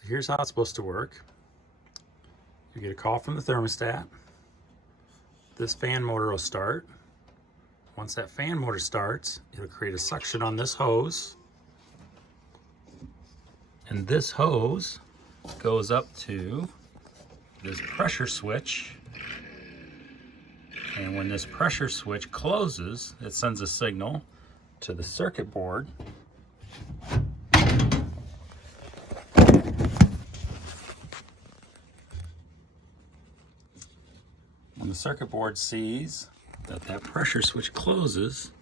So here's how it's supposed to work. You get a call from the thermostat. This fan motor will start. Once that fan motor starts, it'll create a suction on this hose. And this hose goes up to this pressure switch. And when this pressure switch closes, it sends a signal to the circuit board. When the circuit board sees that that pressure switch closes,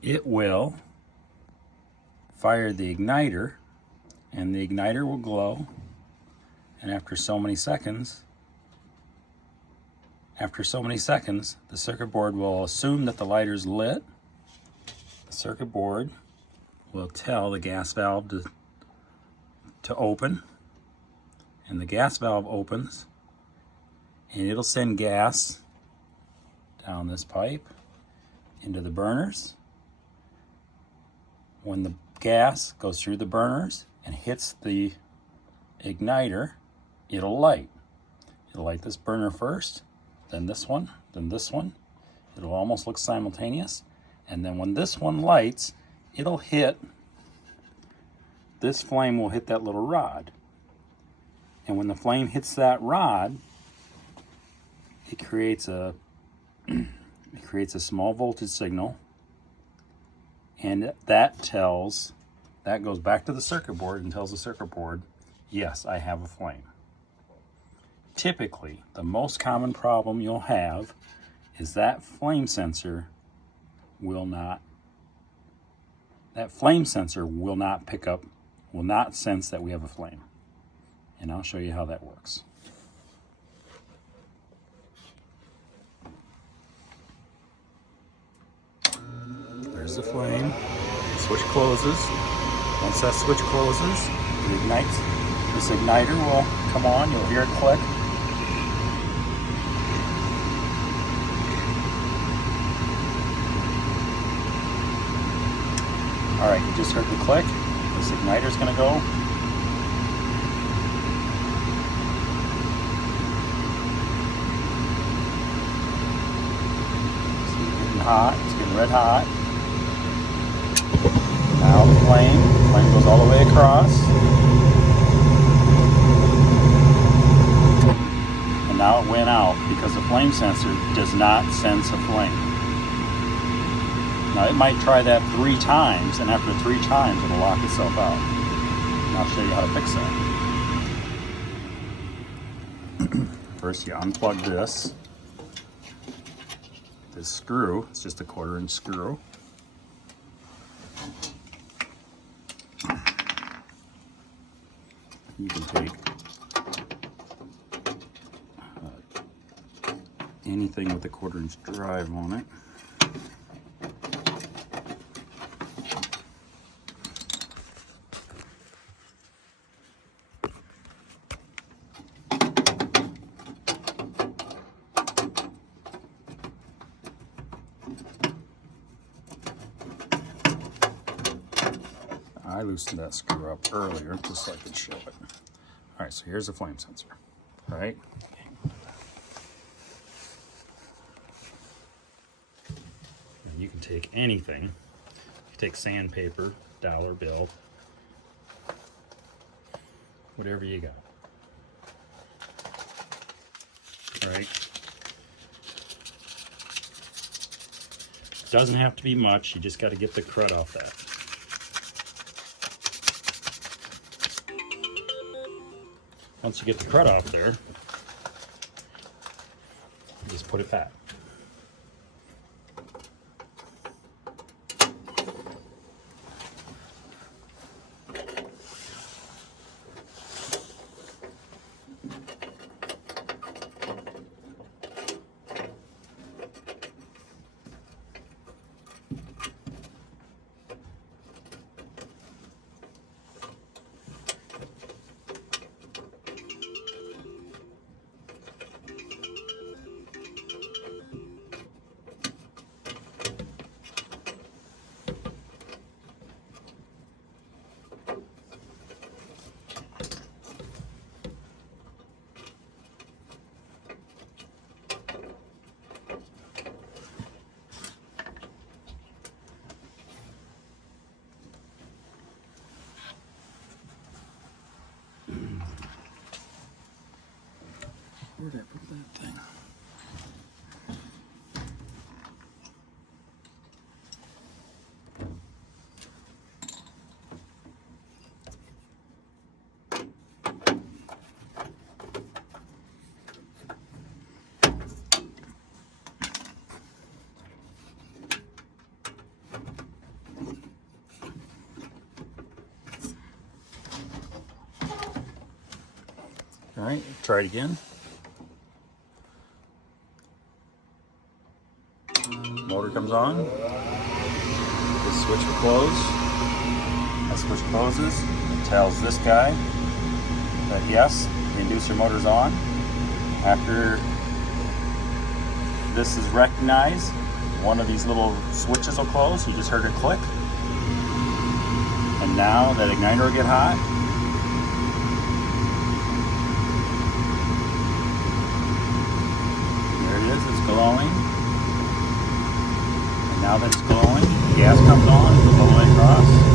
it will fire the igniter, and the igniter will glow. And after so many seconds, the circuit board will assume that the lighter's lit. The circuit board will tell the gas valve to open, and the gas valve opens, and it'll send gas down this pipe into the burners. When the gas goes through the burners and hits the igniter, it'll light. It'll light this burner first, then this one, then this one. It'll almost look simultaneous. And then when this one lights, it'll hit, this flame will hit that little rod. And when the flame hits that rod, it creates a small voltage signal, and that goes back to the circuit board and tells the circuit board, yes, I have a flame. Typically, the most common problem you'll have is that flame sensor will not sense that we have a flame. And I'll show you how that works. There's the flame. The switch closes. Once that switch closes, it ignites. This igniter will come on. You'll hear it click. All right, you just heard the click. This igniter's going to go. It's getting hot. It's getting red hot. Now the flame goes all the way across. And now it went out because the flame sensor does not sense a flame. Now it might try that 3 times, and after 3 times it'll lock itself out. And I'll show you how to fix that. First you unplug this screw. It's just a 1/4-inch screw. You can take anything with a 1/4-inch drive on it. I loosened that screw up earlier just so I could show it. All right, so here's the flame sensor. All right. And you can take anything. You take sandpaper, dollar bill, whatever you got. All right. Doesn't have to be much. You just got to get the crud off that. Once you get the crud off there, just put it back. Where did I put that thing? All right, try it again. Motor comes on. This switch will close. That switch closes. It tells this guy that yes, the inducer motor's on. After this is recognized, one of these little switches will close. You just heard it click. And now that igniter will get hot. There it is, it's glowing. And now that it's glowing, the gas comes on, goes all the way across.